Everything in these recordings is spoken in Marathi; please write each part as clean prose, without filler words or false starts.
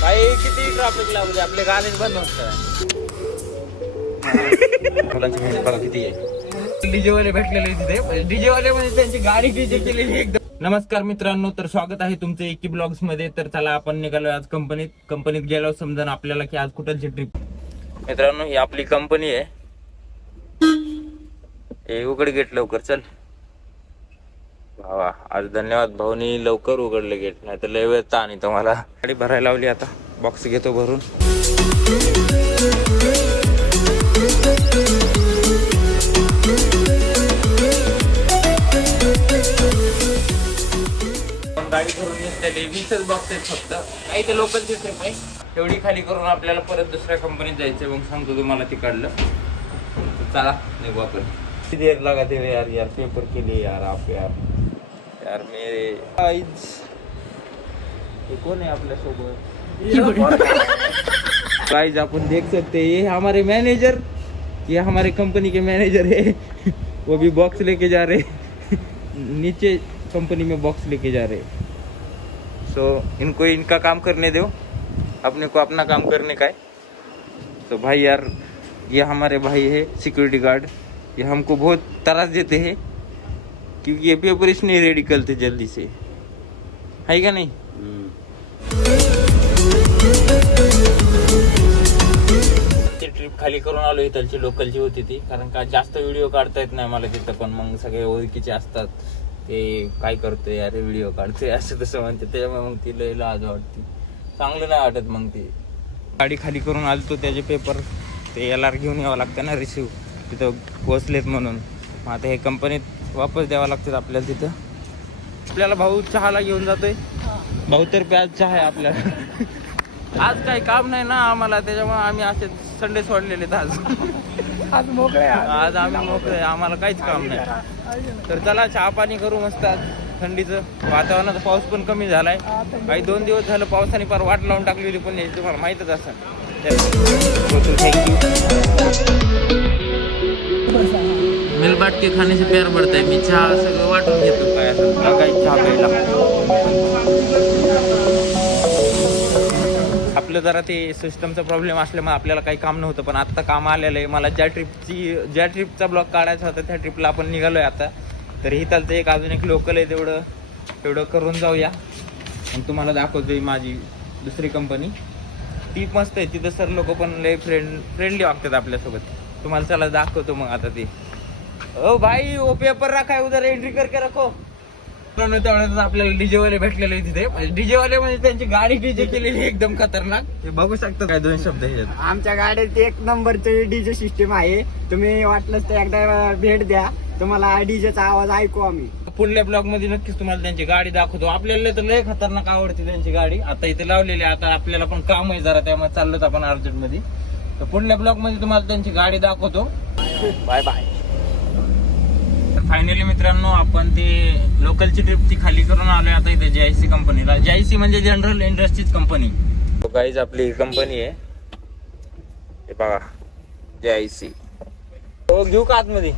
काही किती ट्रॅफिक लागू दे आपले गाणेच बंद होत मुलांची मेहनत बघा किती आहे. डीजे वाले भेटलेले तिथे, डीजे वाले म्हणजे त्यांची गाडी डीजे केलेली एकदम. नमस्कार मित्रांनो, तर स्वागत आहे तुमचं एकी ब्लॉग्स मध्ये. तर चला आपण निघालो आज कंपनीत गेलो समजा आपल्याला की आज कुठलची ट्रिप. मित्रांनो ही आपली कंपनी आहे. हे उघड गेट लवकर चल भावा. आज धन्यवाद भाऊनी लवकर उघडले गेट, नाही तर लय वेळ ताण येतो मला. गाडी भरायला लावली, आता बॉक्स घेतो भरून. गाडी भरून घेतलेली 20च बॉक्स आहेत फक्त. काही ते लोकलची ट्रिप आहे, एवढी खाली करून आपल्याला परत दुसऱ्या कंपनीत जायचंय. मग सांगतो तुम्हाला तिकडलं. चला निघू आपण. किती देर लगा ते यार पेपर के लिए यार आप यार मेरे ये कौन है आपल्या सोबत. गाइस अपन देख सकते हैं ये हमारे मैनेजर, ये हमारे कंपनी के मैनेजर है. वो भी बॉक्स लेके जा रहे नीचे कंपनी में बॉक्स लेके जा रहे. सो इनको इनका काम करने दो, अपने को अपना काम करने का है. तो भाई यार ये हमारे भाई है सिक्योरिटी गार्ड, ये हमको बहुत त्रास देते हैं क्योंकि ये पेपर इसने रेडी करते जल्दी से, है का नहीं. ट्रिप खाली करून आलो. इथलची लोकलची होती ती, कारण का जास्त व्हिडिओ काढता येत नाही मला तिथं. पण मग सगळे ओळखीचे असतात, ते काय करतोय अरे व्हिडिओ काढतोय असं तसं म्हणते. त्याच्यामुळे मग ती लय लाज वाटते, चांगलं नाही वाटत. मग ती गाडी खाली करून आलतो, त्याचे पेपर ते LR घेऊन यावं लागतं ना, रिसिव्ह तिथं पोचलेत म्हणून. मग आता हे कंपनीत वापस द्यावं लागतात आपल्याला तिथं. आपल्याला भाऊ चहाला घेऊन जातोय. भाऊ तर प्याज चहा आहे आपल्याला. आज काही काम नाही ना आम्हाला, त्याच्यामुळे आम्ही असे संडे सोडलेले आज मोकळे. आज आम्ही मोकळे, आम्हाला काहीच काम नाही. तर चला चहा पाणी करू मस्त. आज थंडीचं वातावरणाचा पाऊस पण कमी झालाय. काही 2 दिवस झालं पावसाने फार वाट लावून टाकली होती, पण हे तुम्हाला माहीतच असेल. थँक्यू. मिलबाट के खाने से प्यार बढ़ता है. मी चहा सगळं वाटून घेतो, काय असं काही चहा प्यायला. आपलं जरा ते सिस्टमचा प्रॉब्लेम असल्यामुळे आपल्याला काही काम नव्हतं, पण आत्ता काम आलेलं आहे. मला ज्या ट्रिपचा ब्लॉग काढायचा होता त्या ट्रिपला आपण निघालोय आता. तर इथलचं अजून एक लोकल आहे, तेवढं करून जाऊया. मग तुम्हाला दाखवतोय माझी दुसरी कंपनी. ती मस्त आहे, तिथं सर लोक पण लय फ्रेंडली वागतात आपल्यासोबत. तुम्हाला चला दाखवतो मग आता ते. ओ भाई वो पेपर रखा है उधर, एंट्री करके रखो. तेवढ्यातच आपल्याला डीजे वाले भेटलेले तिथे. डीजे वाले म्हणजे त्यांची गाडी डीजे केलेली एकदम खतरनाक. हे बघू शकता. काय 2 शब्द ह्याच्यात. आमच्या गाडीत 1 नंबरचे डीजे सिस्टीम आहे. तुम्ही वाटलंच तर एकदा भेट द्या, तुम्हाला डीजेचा आवाज ऐकू आम्ही. पुढल्या ब्लॉग मध्ये नक्कीच तुम्हाला त्यांची गाडी दाखवतो. आपल्याला तर लय खतरनाक आवडते त्यांची गाडी. आता इथे लावलेली. आता आपल्याला पण काम आहे जरा, त्यामुळे चाललोच आपण अर्जंट मध्ये. तर पुढल्या ब्लॉग मध्ये तुम्हाला त्यांची गाडी दाखवतो. Bye bye. फायनली मित्रांनो आपण ते लोकलची ट्रिप ती खाली करून आलोय आता इथे JIC कंपनीला. JIC म्हणजे जनरल इंडस्ट्रीज कंपनी. तो काहीच आपली कंपनी आहे, हे बघा JIC. हो घेऊ का आतमध्ये.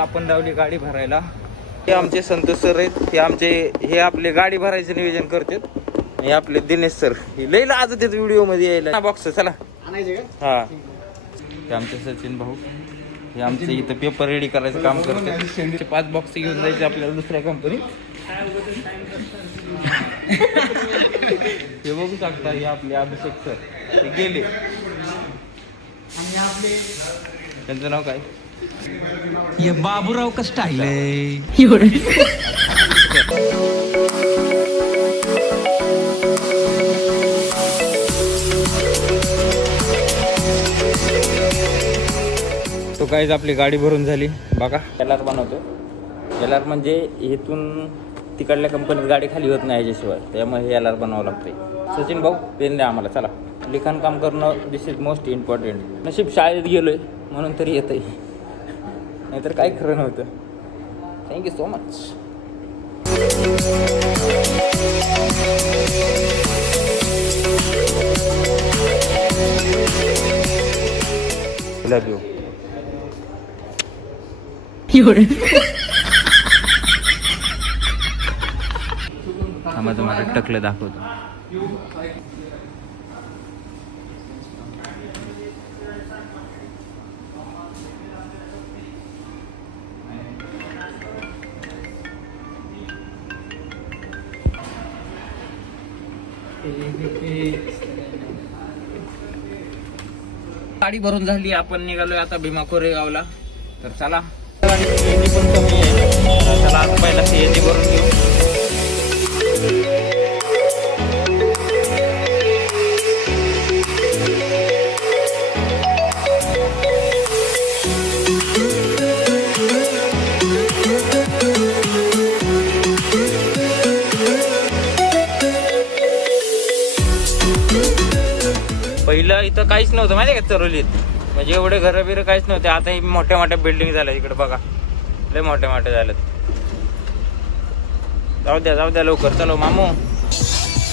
आपण लावली गाडी भरायला. हे आमचे संतोष सर आहेत. हे आपले गाडी भरायचं नियोजन करतात. हे आपले दिनेश सर, हे लई लाज देतात व्हिडिओ मध्ये यायला. बॉक्स चला हा. हे आमचे सचिन भाऊ, हे आमचे इथं पेपर रेडी करायचं काम करतात. 5 बॉक्स घेऊन जायचे आपल्याला दुसऱ्या कंपनीत. हे बघू शकता, हे आपले अभिषेक सर हे गेले. त्यांचं नाव काय. ये बाबूराव का स्टाईल आहे. तो काहीच आपली गाडी भरून झाली बघा. LR बनवतो. LR म्हणजे इथून तिकडल्या कंपनीत गाडी खाली होत नाही याच्याशिवाय, त्यामुळे हे LR बनावं लागतंय. सचिन भाऊ पेन द्या आम्हाला. चला लिखाण काम करणं दिस इज मोस्ट इम्पॉर्टंट. नशीब शाळेत गेलोय म्हणून तरी येतंय, नाहीतर काय खरं नव्हतं. Thank you so much. Love you. थांबा तुम्हाला टकलं दाखवतो. गाडी भरून झाली, आपण निघालोय आता भीमा कोरेगावला. तर चला, सीएनजी पण कमी आहे, तर चला आता पहिला सीएनजी भरून घेऊ. पहिलं इथं काहीच नव्हतं माहिती का चरोलीत, म्हणजे एवढे घरं बिरं काहीच नव्हते. आता ही मोठ्या मोठ्या बिल्डिंग झाल्या इकडे बघा, लय मोठ्या मोठ्या झाल्यात. जाऊ द्या लवकर. चलो मामू,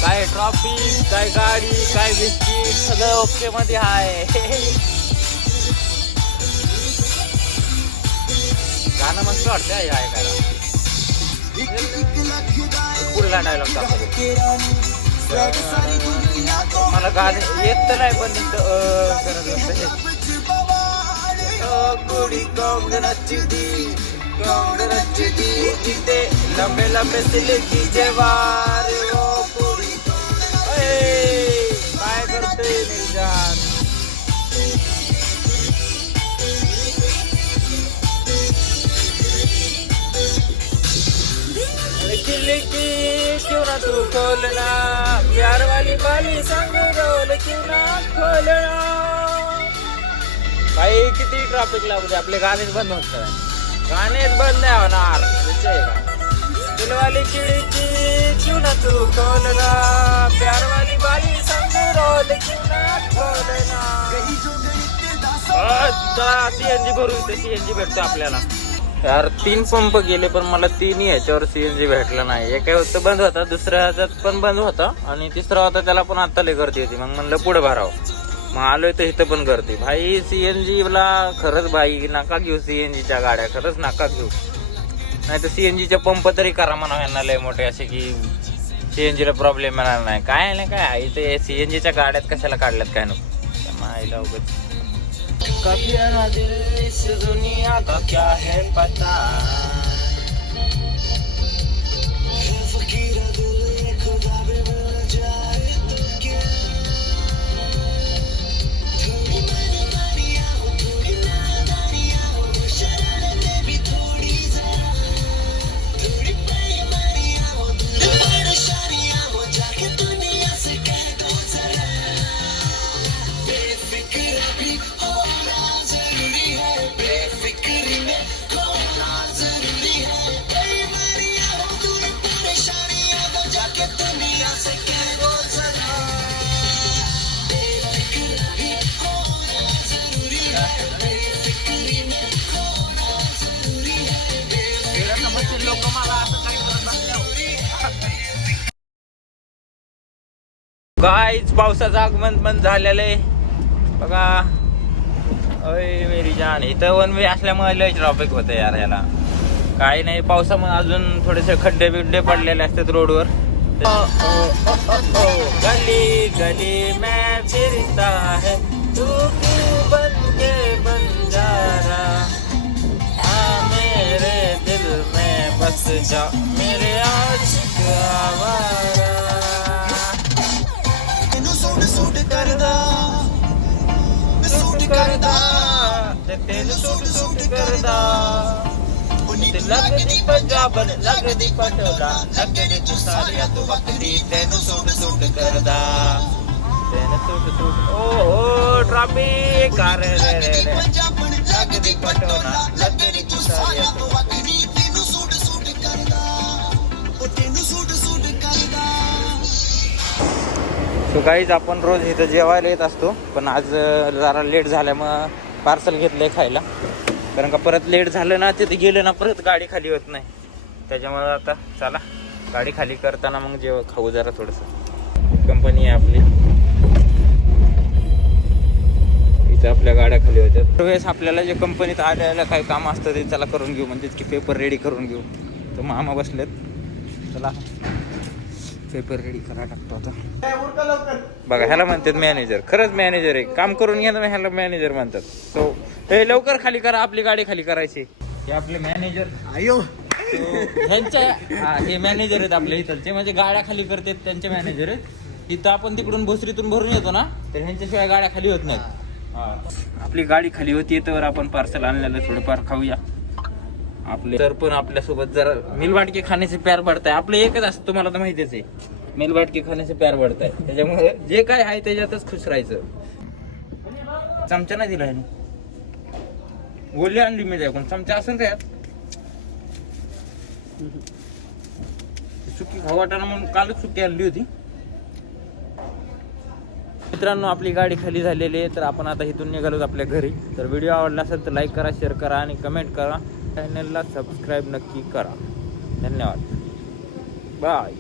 काय ट्रॉफिक, काय गाडी, काय बिस्किट, सगळं ओके मध्ये आहे. गाणं मस्त वाटतं ऐकायला. पुढला डायलॉग मला गाणे येत तर नाही, पण लंबे लंबे सिलेकी जेवार काय करतोय निर्जान. क्यों ना तू खोलना, प्यार वाली बाली संग रोल क्यों ना खोलना. भाई किती ट्रॅफिक लागू दे, आपले गाणेच बंद होत नाही, गाणेच बंद नाही होणार. दिलवाली खिडकी क्यों ना तू खोलना, प्यार वाली बाली संग रोल क्यों ना खोलना. सीएनजी भरू, इथे सीएनजी भेटतो आपल्याला. यार 3 पंप गेले, पण मला 3 याच्यावर सीएनजी भेटला नाही. एक होतं बंद होता, दुसऱ्या ह्याच्यात पण बंद होता, आणि तिसरा होता त्याला पण आता लय गर्दी होती. मग म्हणलं पुढे भरावं, मग आलोय तर इथं पण गर्दी. भाई सीएनजी ला खरंच भाई नका घेऊ, सीएनजीच्या गाड्या खरंच नका घेऊ. नाही तर सीएनजीचे पंप तरी करा म्हणा यांना लय मोठे, असे की सीएनजीला प्रॉब्लेम येणार नाही. काय नाही काय इथे सीएनजीच्या गाड्यात कशाला काढल्यात काय नको माहिला उगत. कभी दिल इस दुनिया का क्या है पता, गाईच पावसाचं आगमन पण झालेलं आहे बघा. अय मेरी जान, इथं वन वे असल्यामुळे लय ट्रॅफिक होतं यार. याला काही नाही, पावसामुळे अजून थोडेसे खड्डे बिड्डे पडलेले असतात रोडवर. गली गली में फिरता है तू क्यों बन के बंजारा, मेरे दिल में बस जा मेरे आशिक आवारा. सूट करदा तेन सूट करदा, लगदी पंजाबन लगदी पटोला, लगदी तू सारिया तू वक्ती, तेन सूट करदा, तेन सूट. ओ ट्रॅफिक अरे रे रे रे, लगदी पटोला लगदी तू सारिया तू वक्ती, तेन सूट करदा, तेन सूट करदा. सो गाईज, आपण रोज इथं जेवायला येत असतो, पण आज जरा लेट झाल्यामुळं पार्सल घेतलंय खायला. कारण का परत लेट झालं ना, तिथे गेलं ना परत गाडी खाली होत नाही. त्याच्यामुळे आता चला गाडी खाली करताना मग जेव्हा खाऊ जरा थोडंसं. कंपनी आहे आपली, इथं आपल्या गाड्या खाली होत्या. त्यावेळेस आपल्याला जे कंपनीत आल्याला काही काम असतं ते चला करून घेऊ, म्हणजे की पेपर रेडी करून घेऊ. तर मामा बसलेत, चला पेपर रेडी करा टाकतो आता. बघा ह्याला म्हणतात मॅनेजर. खरंच मॅनेजर आहे. काम करून घ्या ना, ह्याला मॅनेजर म्हणतात. सो हे लवकर खाली करा, आपली गाडी खाली करायची. हे आपले मॅनेजर अयो ह्यांच्या हे मॅनेजर आहेत आपल्या इथलचे, म्हणजे गाड्या खाली करतात त्यांचे मॅनेजर आहेत. इथं आपण तिकडून भोसरीतून भरून येतो ना, तर ह्यांच्याशिवाय गाड्या खाली होत नाहीत. आपली गाडी खाली होती तर आपण पार्सल आणलेलं थोडंफार खाऊया. आपले तर पण आपल्यासोबत जरा मिलवाटकी खाण्याचे प्यार पडताय. आपलं एकच असतं, तुम्हाला तर माहितीच आहे, मिलवाटकी खाण्याचे प्यार पडताय. त्याच्यामुळे जे काय आहे त्याच्यातच खुश राहायचं. चमचा नाही दिला ह्याने, गोली आणली मी कोण चमचा असेल तर यात. सुकी खाऊ वाटाणा म्हणून कालच सुकी आणली होती. मित्रांनो आपली गाडी खाली झालेली आहे, तर आपण आता इथून निघालो आपल्या घरी. तर व्हिडिओ आवडला असेल तर लाईक करा, शेअर करा आणि कमेंट करा. चॅनलला सबस्क्राईब नक्की करा. धन्यवाद. बाय.